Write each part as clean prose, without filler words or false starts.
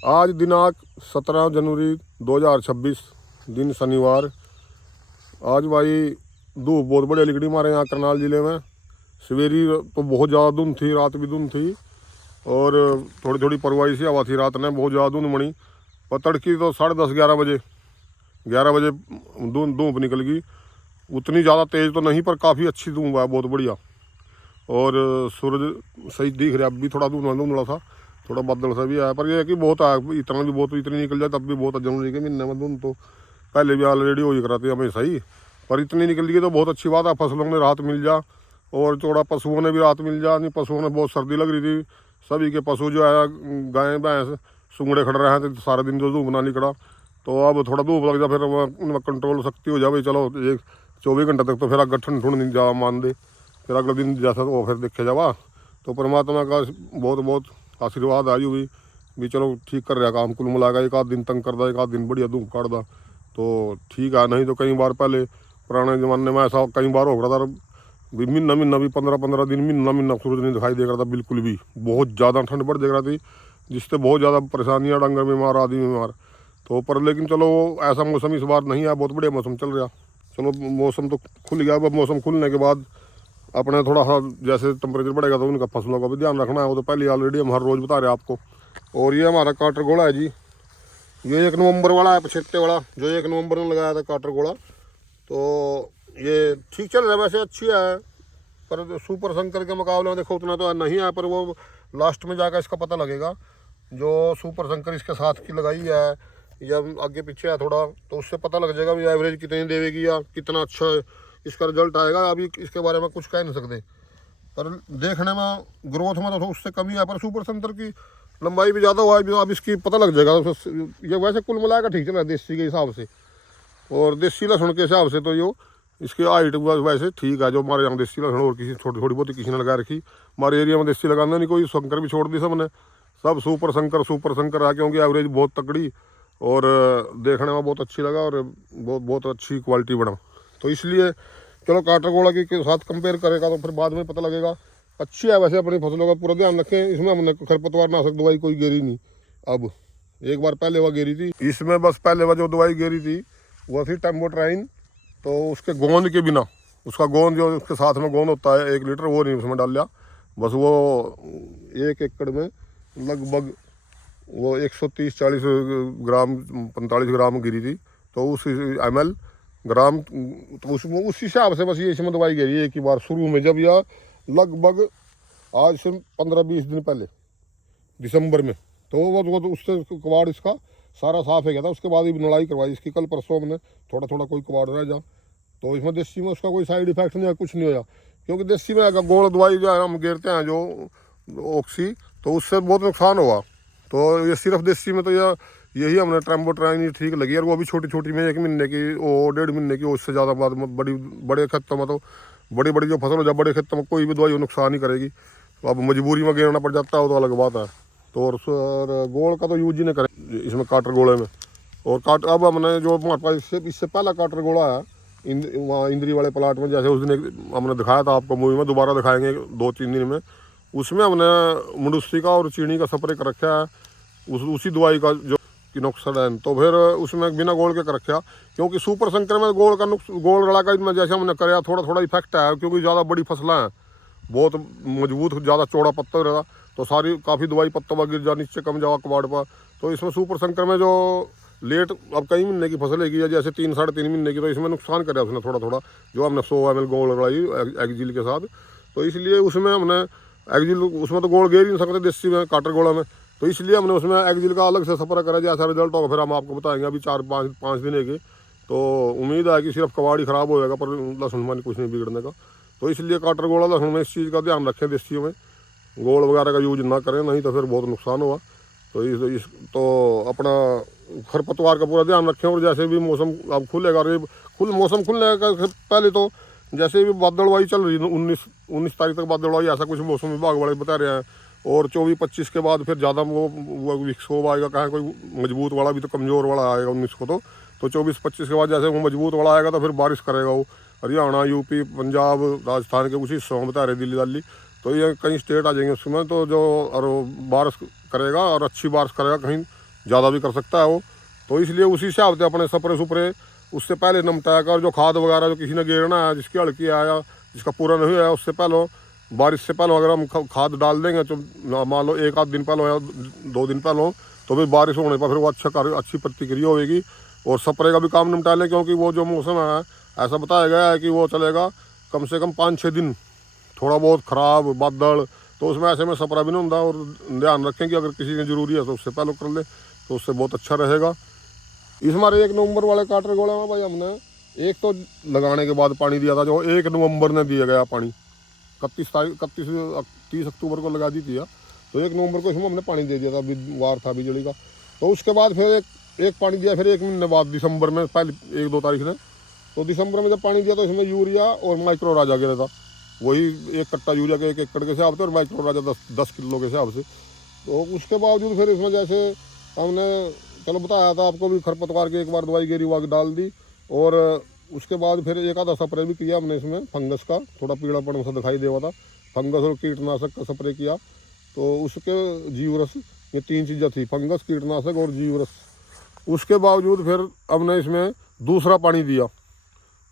आज दिनांक 17 जनवरी 2026, दिन शनिवार। आज भाई धूप बहुत बढ़िया लिकड़ी हमारे यहाँ करनाल ज़िले में। सवेरी तो बहुत ज़्यादा धुंध थी, रात भी धुंध थी और थोड़ी थोड़ी परवाही सी हवा थी रात में, बहुत ज़्यादा धुंध बनी। पर तड़की तो 10:30 11 बजे धूप निकल गई। उतनी ज़्यादा तेज़ तो नहीं पर काफ़ी अच्छी धूप है, बहुत बढ़िया। और सूरज सही दिख रहा है। अब भी थोड़ा धुंधला था, थोड़ा बादल सा भी आया, पर यह है कि बहुत आया, इतना भी बहुत इतनी निकल जाए तब भी बहुत। जनवरी के महीने में धुंध तो पहले भी ऑलरेडी हो ही कराती है हमेशा ही, पर इतनी निकल गई तो बहुत अच्छी बात है। फसलों में राहत मिल जा और थोड़ा पशुओं ने भी राहत मिल जा। नहीं, पशुओं ने बहुत सर्दी लग रही थी, सभी के पशु जो है गाय भैंस सूंगड़े खड़ रहे हैं, तो सारा दिन जो धूप ना निकला तो अब थोड़ा धूप लग जा, फिर उनमें कंट्रोल शक्ति हो जाए भाई। चलो एक 24 घंटे तक तो फिर अगर ठंड नहीं जा मान दे, फिर अगले दिन जैसा वो फिर देखे जावा। तो परमात्मा का बहुत बहुत आशीर्वाद आई हुई भी, चलो ठीक कर रहा काम। कुल मिलाकर एक आध दिन तंग कर दा, एक आध दिन बढ़िया धूप काट दा तो ठीक है। नहीं तो कई बार पहले पुराने ज़माने में ऐसा कई बार हो रहा था भी, महीना भी 15 दिन महीना सूरज नहीं दिखाई दे रहा था बिल्कुल भी। बहुत ज़्यादा ठंड बढ़ देख रहा थी, जिससे बहुत ज़्यादा परेशानियाँ, डंगर बीमार, आदमी बीमार। तो पर लेकिन चलो ऐसा मौसम इस बार नहीं है, बहुत बढ़िया मौसम चल रहा। चलो मौसम तो खुल गया। अब मौसम खुलने के बाद अपने थोड़ा सा जैसे टेम्परेचर बढ़ेगा तो उनका फसलों का भी ध्यान रखना है। वो तो पहले ऑलरेडी हम हर रोज़ बता रहे हैं आपको। और ये हमारा काटर घोड़ा है जी, ये 1 नवंबर वाला है, पछेट्टे वाला, जो 1 नवंबर में लगाया था काटर घोड़ा। तो ये ठीक चल रहा है, वैसे अच्छी है, पर सुपर शंकर के मुकाबले में देखो उतना तो नहीं है, पर वो लास्ट में जाकर इसका पता लगेगा। जो सुपर शंकर इसके साथ की लगाई है या आगे पीछे है थोड़ा, तो उससे पता लग जाएगा भी एवरेज कितनी देवेगी या कितना अच्छा इसका रिजल्ट आएगा। अभी इसके बारे में कुछ कह नहीं सकते, पर देखने में ग्रोथ में तो उससे कमी है, पर सुपर शंकर की लंबाई भी ज़्यादा हुआ है। अब इसकी पता लग जाएगा। ये वैसे कुल मिलाकर ठीक चल रहा है देसी के हिसाब से, और देसी लहसुन के हिसाब से तो यो इसकी हाइट वैसे ठीक है। जो हमारे यहाँ देसी लहसुन और किसी थोड़ी बहुत किसी ने लगा रखी, हमारे एरिया में देसी लगाना नहीं कोई, शंकर भी छोड़ दी सबने, सब सुपर शंकर है, क्योंकि एवरेज बहुत तकड़ी और देखने में बहुत अच्छी लगा और बहुत अच्छी क्वालिटी बना। तो इसलिए चलो काटर घोड़ा के साथ कंपेयर करेगा तो फिर बाद में पता लगेगा। अच्छी है वैसे, अपनी फसलों का पूरा ध्यान रखें। इसमें हमने खरपतवार नाशक दवाई कोई गेरी नहीं। अब एक बार पहले वह गेरी थी इसमें, बस पहले वह जो दवाई गेरी थी वह थी टेम्बोट्राइन। तो उसके गोंद के बिना, उसका गोंद जो उसके साथ में गोंद होता है 1 लीटर, वो नहीं उसमें डाल लिया। बस वो 1 एकड़ में लगभग वो 130-40 ग्राम 45 ग्राम गिरी थी। तो उस ml ग्राम तो उसमें उस हिसाब से बस ये इसमें दवाई गिरी एक ही बार शुरू में, जब यह लगभग आज से 15-20 दिन पहले दिसंबर में। तो वो तो उससे कबाड़ इसका सारा साफ हो गया था। उसके बाद ही नड़ाई करवाई इसकी कल परसों में, थोड़ा थोड़ा कोई कबाड़ रह जा। तो इसमें देसी में उसका कोई साइड इफेक्ट नहीं है, कुछ नहीं होया, क्योंकि देसी में अगर गोल दवाई जो है हम गिरते हैं जो ऑक्सी, तो उससे बहुत नुकसान हुआ। तो ये सिर्फ देसी में तो यही हमने टेम्बोट्राइन ठीक लगी। और वो भी छोटी छोटी में 1 महीने की, वो 1.5 महीने की, उससे ज़्यादा बाद में बड़े खेतों में तो बड़ी बड़ी जो फसल हो जाए बड़े खेतों में कोई भी दवाई नुकसान ही करेगी। तो अब मजबूरी में गिरना पड़ जाता है, वो तो अलग बात है। तो और गोल का तो यूज ही नहीं करें इसमें काटर गोले में। और अब हमने जो हमारे पास इससे पहला काटर गोला है वहाँ इंद्री वाले प्लाट में, जैसे उस दिन हमने दिखाया था आपको मूवी में, दोबारा दिखाएंगे 2-3 दिन में। उसमें हमने मुंडुस्सी का और चीनी का स्प्रे कर रखा है, उसी दवाई का जो किनोक्साडाइन। तो फिर उसमें बिना गोल के कर रखा, क्योंकि सुपर शंकर में गोल का गोल रला का जैसे हमने कराया थोड़ा थोड़ा इफेक्ट है, क्योंकि ज़्यादा बड़ी फसलें हैं, बहुत मजबूत, ज़्यादा चौड़ा पत्ता रहता, तो सारी काफ़ी दवाई पत्ता वह गिर जा, नीचे कम जावा कबाड़ पर। तो इसमें सुपर शंकर में जो लेट अब कई महीने की फसल है, जैसे 3-3.5 महीने की, तो इसमें नुकसान कराया उसने थोड़ा थोड़ा, जो हमने 100 ml गोल लगाई एक्जिल के साथ। तो इसलिए उसमें हमने एक्जिल, उसमें तो गोल गेर ही नहीं सकते देसी में काटर गोला में, तो इसलिए हमने उसमें एक्जिल का अलग से स्प्रे करा। जैसा रिजल्ट होगा फिर हम आपको बताएंगे। अभी 4-5 दिन के, तो उम्मीद है कि सिर्फ कबाड़ी ख़राब हो जाएगा, पर लहसुन में कुछ नहीं बिगड़ने का। तो इसलिए काटर गोला लहसुन में इस चीज़ का ध्यान रखें, देसियों में गोल वगैरह का यूज ना करें, नहीं तो फिर बहुत नुकसान हुआ। तो तो अपना खरपतवार का पूरा ध्यान रखें। और जैसे भी मौसम अब खुलेगा, मौसम खुलने का पहले तो जैसे भी बादलवाई चल रही है, 19 तारीख तक बादलवाई, ऐसा कुछ मौसम विभाग वाले बता रहे हैं। और 24-25 के बाद फिर ज़्यादा वो विक्षोभ आएगा, कहाँ कोई मजबूत वाला भी तो कमज़ोर वाला आएगा 19 को। तो 24-25 के बाद जैसे वो मजबूत वाला आएगा तो फिर बारिश करेगा वो हरियाणा, यूपी, पंजाब, राजस्थान के कुछ हिस्सों में बता रहे, दिल्ली, तो ये कई स्टेट आ जाएंगे उसमें। तो जो और बारिश करेगा और अच्छी बारिश करेगा, कहीं ज़्यादा भी कर सकता है वो। तो इसलिए उसी हिसाब से अपने स्प्रे सुप्रे उससे पहले नमटाया कर। जो खाद वगैरह जो किसी ने गेरना है, जिसकी हल्की आया, जिसका पूरा नहीं आया, उससे पहले बारिश से पहले अगर हम खाद डाल देंगे तो मान लो 1 आध दिन पहले या 2 दिन पहले हो, तो फिर बारिश होने पर फिर वो अच्छी प्रतिक्रिया होगी और स्प्रे का भी काम निपटा लें। क्योंकि वो जो मौसम है ऐसा बताया गया है कि वो चलेगा कम से कम 5-6 दिन, थोड़ा बहुत ख़राब बादल, तो उसमें ऐसे में स्प्रे भी नहीं होता। और ध्यान रखें कि अगर किसी की ज़रूरी है तो उससे पहले कर ले, तो उससे बहुत अच्छा रहेगा। इस हमारे 1 नवंबर वाले काटर गोला में भाई हमने एक तो लगाने के बाद पानी दिया था, जो 1 नवंबर ने दिया गया पानी, 30 अक्टूबर को लगा दी थी, तो 1 नवंबर को इसमें हमने पानी दे दिया था, वार था बिजली का। तो उसके बाद फिर एक पानी दिया, फिर 1 महीने बाद दिसंबर में, पहले 1-2 तारीख ने, तो दिसंबर में जब पानी दिया तो इसमें यूरिया और माइक्रो राजा गिरा था। वही 1 कट्टा यूरिया के 1 एकड़ के हिसाब से और माइक्रो राजा 10 किलो के हिसाब से। तो उसके बावजूद फिर इसमें जैसे हमने चलो बताया था आपको भी, खरपतवार की एक बार दवाई गेरी वाग डाल दी, और उसके बाद फिर एक आधा स्प्रे भी किया हमने इसमें फंगस का, थोड़ा पीड़ापन सा दिखाई देवा था, फंगस और कीटनाशक का स्प्रे किया। तो उसके जीवरस, ये 3 चीज़ें थी, फंगस, कीटनाशक और जीवरस। उसके बावजूद फिर हमने इसमें दूसरा पानी दिया।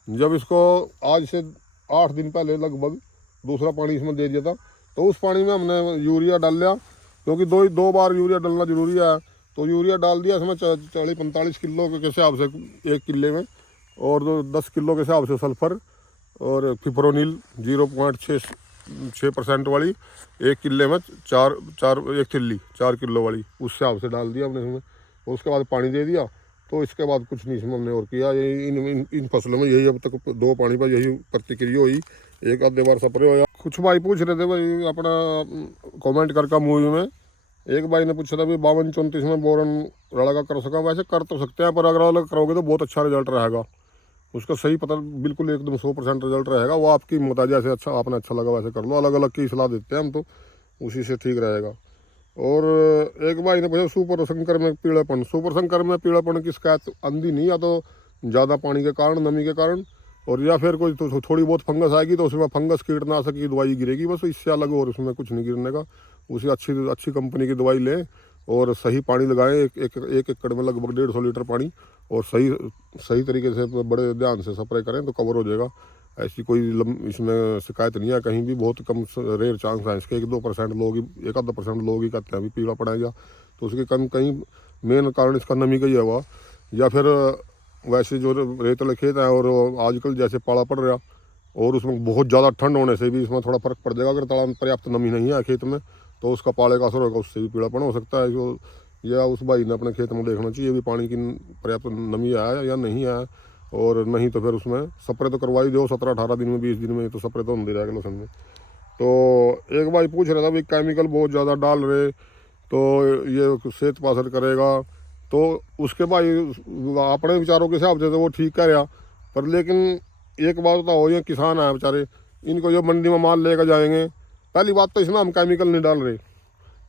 जब इसको आज से 8 दिन पहले लगभग दूसरा पानी इसमें दे दिया था, तो उस पानी में हमने यूरिया डाल लिया, क्योंकि 2 बार यूरिया डालना जरूरी है। तो यूरिया डाल दिया इसमें 40-45 किलो के हिसाब से 1 किले में, और 10 किलो के हिसाब से सल्फर और फिप्रोनिल 0.6% वाली 1 किले में 1 थिल्ली 4 किलो वाली, उस हिसाब से डाल दिया हमने इसमें। उसके बाद पानी दे दिया। तो इसके बाद कुछ नहीं इसमें हमने और किया। यही इन फसलों में यही अब तक 2 पानी पर यही प्रतिक्रिया हुई, 1 आधे बार स्प्रे होया। कुछ भाई पूछ रहे थे भाई अपना कमेंट करके मूवी में, एक भाई ने पूछा था भी 52-34 में बोरन रड़ा का कर सका। वैसे कर तो सकते हैं, पर अगर अलग करोगे तो बहुत अच्छा रिजल्ट रहेगा उसका, सही पता बिल्कुल एकदम 100% रिजल्ट रहेगा। वो आपकी मत जैसे अच्छा आपने अच्छा लगा वैसे कर लो, अलग अलग की सलाह देते हैं हम, तो उसी से ठीक रहेगा। और एक भाई ने पूछा सुपर संकर में पीलापन। सुपर संकर में पीलापन की शिकायत आंधी नहीं, या तो ज़्यादा पानी के कारण, नमी के कारण, और या फिर कोई तो थोड़ी बहुत फंगस आएगी तो उसमें फंगस कीटनाशक की दवाई गिरेगी बस, इससे अलग और उसमें कुछ नहीं गिरने का। उसी अच्छी कंपनी की दवाई लें और सही पानी लगाएं। एक एकड़ में लगभग 150 लीटर पानी, और सही तरीके से बड़े ध्यान से स्प्रे करें तो कवर हो जाएगा। ऐसी कोई इसमें शिकायत नहीं है कहीं भी। बहुत कम रेयर चांस है इसके, 1-2% लोग ही, 1-2% लोग ही कहते हैं अभी पीला पड़ा गया। तो उसके कहीं मेन कारण इसका नमी का ही हुआ, या फिर वैसे जो रेतले खेत है और आजकल जैसे पाला पड़ रहा, और उसमें बहुत ज़्यादा ठंड होने से भी इसमें थोड़ा फर्क पड़ जाएगा। अगर तालाब में पर्याप्त नमी नहीं है खेत में तो उसका पाले का असर होगा, उससे भी पीलापन हो सकता है। जो या उस भाई ने अपने खेत में देखना चाहिए भी पानी की पर्याप्त नमी है या नहीं है, और नहीं तो फिर उसमें स्प्रे तो करवा ही दो 17-18 दिन में, 20 दिन में, तो स्प्रे तो होती रहेगा लहसुन में। तो एक भाई पूछ रहा था भाई केमिकल बहुत ज़्यादा डाल रहे तो ये सेहत पर असर करेगा। तो उसके भाई अपने विचारों के हिसाब से तो वो ठीक कह रहा, पर लेकिन एक बात बताओ, ये किसान है बेचारे, इनको जो मंडी में माल लेकर जाएंगे, पहली बात तो इसमें हम केमिकल नहीं डाल रहे,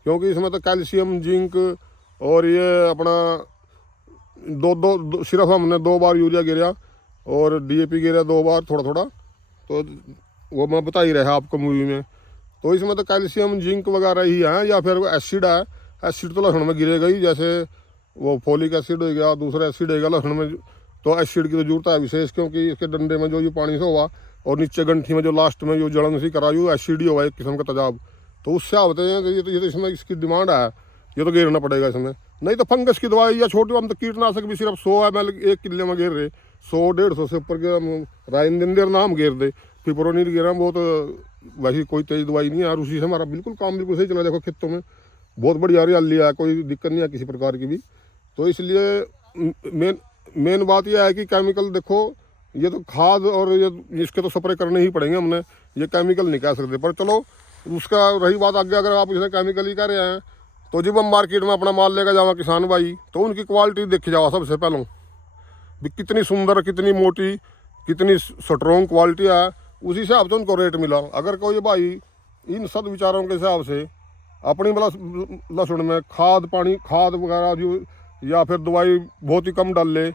क्योंकि इसमें तो कैल्शियम, जिंक, और ये अपना सिर्फ हमने 2 बार यूरिया गिरा और DAP गिरा 2 बार थोड़ा थोड़ा, तो वो मैं बता ही रहा आपको मूवी में। तो इसमें तो कैल्शियम, जिंक वगैरह ही है, या फिर एसिड है। एसिड तो लहसुन में गिरेगा ही, जैसे वो फोलिक एसिड हो गया, दूसरा एसिड हो गया लहसुन में, तो एसिड की तो जरूरत है विशेष, क्योंकि इसके डंडे में जो ये पानी से हुआ और नीचे गंठी में जो लास्ट में जो जलन सी करा, जो एसिड ही हुआ एक किस्म का तेजाब, तो उससे होते हैं। तो ये तो इसमें इसकी डिमांड है, ये तो गिरना पड़ेगा इसमें। नहीं तो फंगस की दवाई या छोटी, हम तो कीटनाशक भी सिर्फ 100 ml 1 किले में गिर रहे, 100-150 से ऊपर के राइनदिंदर नाम गिर दे, फिप्रोनिल गिरा, वो तो वैसी कोई तेज दवाई नहीं है। और उसी से हमारा बिल्कुल काम बिल्कुल सही चला। देखो खेतों में बहुत बढ़िया हरियाली है, कोई दिक्कत नहीं है किसी प्रकार की भी। तो इसलिए मेन बात यह है कि केमिकल देखो, ये तो खाद और ये इसके तो स्प्रे करने ही पड़ेंगे हमने, ये केमिकल नहीं कह सकते। पर चलो उसका रही बात आगे, अगर आप इसे केमिकल ही कर रहे हैं तो जब हम मार्केट में अपना माल लेकर जावा किसान भाई, तो उनकी क्वालिटी देखी जाओ सबसे पहले भी, कितनी सुंदर, कितनी मोटी, कितनी स्ट्रॉन्ग क्वालिटी है, उसी हिसाब से उनको रेट मिला। अगर कोई भाई इन सब विचारों के हिसाब से अपनी मतलब लहसुन में खाद वगैरह जो, या फिर दवाई बहुत ही कम डाल ले,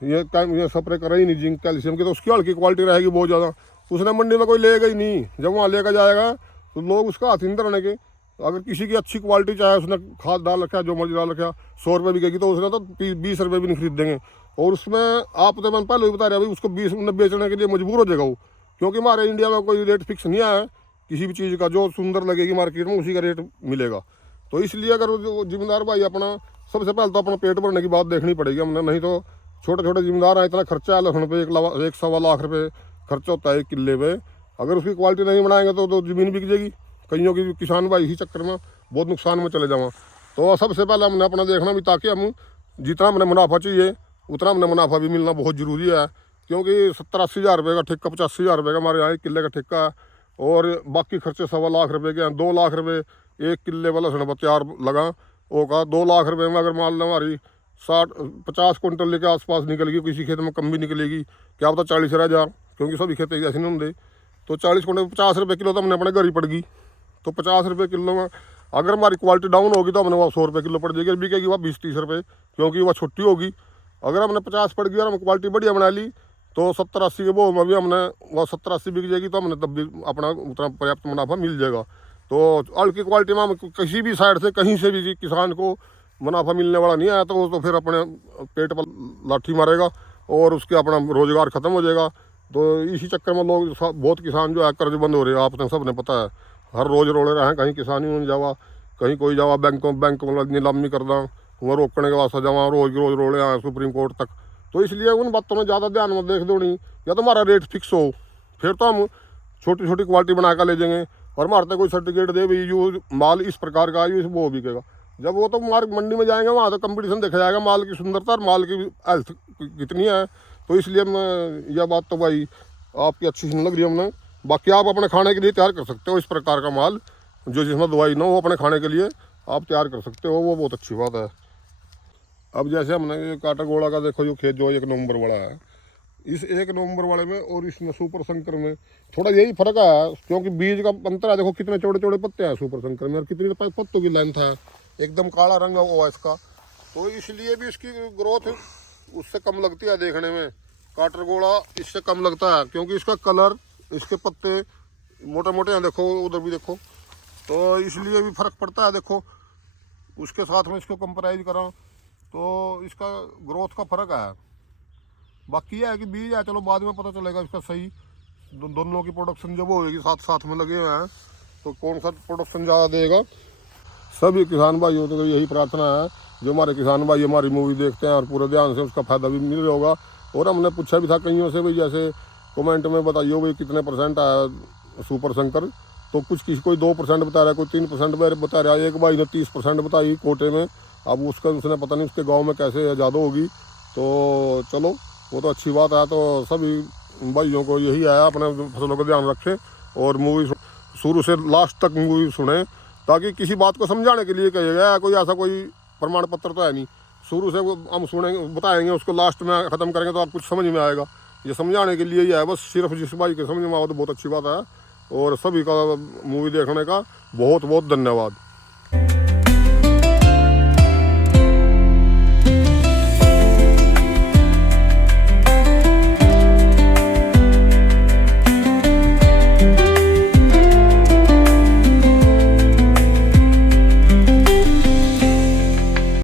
ये स्प्रे करे ही नहीं जिंक कैल्शियम की, तो उसकी हल्की क्वालिटी रहेगी बहुत ज़्यादा, उसने मंडी में कोई लेगा ही नहीं। जब वहाँ लेकर जाएगा तो लोग उसका हाथ नहीं धरने के, अगर किसी की अच्छी क्वालिटी चाहे उसने खाद डाल रखा है, जो मर्जी डाल रखा है, 100 रुपये बिकेगी तो उसने तो 20 रुपये भी नहीं खरीदेंगे। और उसमें आप तो मैंने पहले भी बता रहा भाई, उसको 20 में बेचने के लिए मजबूर हो जाएगा वो, क्योंकि हमारे इंडिया में कोई रेट फिक्स नहीं है किसी भी चीज़ का। जो सुंदर लगेगी मार्केट में उसी का रेट मिलेगा। तो इसलिए अगर जो जिम्मेदार भाई अपना, सबसे पहले तो अपना पेट भरने की बात देखनी पड़ेगी हमने, नहीं तो छोटे छोटे जिम्मेदार हैं, इतना खर्चा है लखनऊ पे 1-1.25 लाख रुपये खर्चा होता है 1 किले पे। अगर उसकी क्वालिटी नहीं बनाएंगे तो ज़मीन बिक जाएगी। कईयों की किसान भाई इसी चक्कर में बहुत नुकसान में चले जाओ। तो सबसे पहले हमने अपना देखना भी, ताकि हम जितना हमने मुनाफा चाहिए उतना हमने मुनाफा भी मिलना बहुत ज़रूरी है। क्योंकि 70-80 हज़ार रुपये का ठेका, 85 हज़ार रुपये का हमारे यहाँ 1 किले का ठेका है, और बाकी खर्चे 1.25 लाख रुपये के हैं। 2 लाख रुपये 1 किले वाला सुना तैयार लगा होगा। 2 लाख रुपये में अगर मान लो हमारी 60-50 कुंटल के आसपास निकलेगी, किसी खेत में कम भी निकलेगी, क्या पता 40 रह जा, क्योंकि सभी खेत ऐसे नहीं होंगे। तो 40 कुंटल 50 रुपये किलो तो हमने अपने घर ही पड़ गई। तो 50 रुपये किलो में अगर हमारी क्वालिटी डाउन होगी तो हमने वह 100 रुपये किलो पड़ जाएगी, बिकेगी वह 20-30 रुपये, क्योंकि वह छोटी होगी। अगर हमने 50 पड़ गई और हम क्वालिटी बढ़िया बना ली तो 70-80 के वो में भी हमने वह 70-80 बिक जाएगी, तो हमने तब भी अपना उतना पर्याप्त मुनाफा मिल जाएगा। तो हल्की क्वालिटी में हम किसी भी साइड से कहीं से भी किसान को मुनाफा मिलने वाला नहीं आया तो वो तो फिर अपने पेट पर लाठी मारेगा और उसके अपना रोज़गार ख़त्म हो जाएगा। तो इसी चक्कर में लोग बहुत किसान जो है कर्जबंद हो रहे हैं, आपने सब ने पता है। हर रोज़ रोड़े रहे, कहीं किसानी में जावा, कहीं कोई जावा बैंक में नीलामी करना, वहाँ रोकने के वास्ते जावा, रोज़ रोड़े आए सुप्रीम कोर्ट तक। तो इसलिए उन बातों में ज़्यादा ध्यान में देख दो नहीं, या तो हमारा रेट फिक्स हो, फिर तो हम छोटी छोटी क्वालिटी बना कर ले जाएंगे, और हमारे कोई सर्टिफिकेट दे भाई यू माल इस प्रकार का है, वो बिकेगा। जब वो तो मार्क मंडी में जाएंगे वहाँ तो कंपटीशन देखा जाएगा माल की सुंदरता और माल की हेल्थ कितनी है। तो इसलिए मैं यह बात तो भाई आपकी अच्छी नहीं लग रही हमने। बाकी आप अपने खाने के लिए तैयार कर सकते हो इस प्रकार का माल, जो जिसमें दवाई ना हो, अपने खाने के लिए आप तैयार कर सकते हो, वो बहुत अच्छी बात है। अब जैसे हमने ये काटागोड़ा का देखो, जो खेत जो 1 नवंबर वाला है, इस 1 नवंबर वाले में और इसमें सुपर शंकर में थोड़ा यही फर्क है, क्योंकि बीज का अंतर है। देखो कितने चौड़े चौड़े पत्ते हैं सुपर शंकर में, और कितनी पत्तों की लेंथ है, एकदम काला रंग हुआ इसका। तो इसलिए भी इसकी ग्रोथ उससे कम लगती है देखने में, काटागोड़ा इससे कम लगता है, क्योंकि इसका कलर, इसके पत्ते मोटे मोटे हैं, देखो उधर भी देखो। तो इसलिए भी फर्क पड़ता है। देखो उसके साथ में इसको कंपेराइज करा तो इसका ग्रोथ का फर्क है। बाकी यह है कि बीज है, चलो बाद में पता चलेगा इसका सही। दोनों की प्रोडक्शन जब होगी साथ साथ में लगे हुए हैं तो कौन सा प्रोडक्शन ज़्यादा देगा। सभी किसान भाइयों को यही प्रार्थना है, जो हमारे किसान भाई हमारी मूवी देखते हैं और पूरे ध्यान से, उसका फ़ायदा भी मिल रहा होगा। और हमने पूछा भी था कईयों से भाई, जैसे कमेंट में बताइए भाई कितने % आया सुपर शंकर। तो कुछ किसी कोई 2% बता रहा है, कोई 3% बता रहा है। एक भाई ने 30% बताई कोटे में। अब उसने पता नहीं उसके गांव में कैसे ज़्यादा होगी। तो चलो वो तो अच्छी बात है। तो सभी भाइयों को यही है, अपने फसलों का ध्यान रखें और मूवी शुरू से लास्ट तक मूवी सुने, ताकि किसी बात को समझाने के लिए कहिएगा। कोई ऐसा कोई प्रमाण पत्र तो है नहीं, शुरू से हम सुनेंगे, बताएंगे, उसको लास्ट में ख़त्म करेंगे तो आप कुछ समझ में आएगा। ये समझाने के लिए ही है बस, सिर्फ जिस भाई के समझ में आओ तो बहुत अच्छी बात है। और सभी का मूवी देखने का बहुत बहुत धन्यवाद।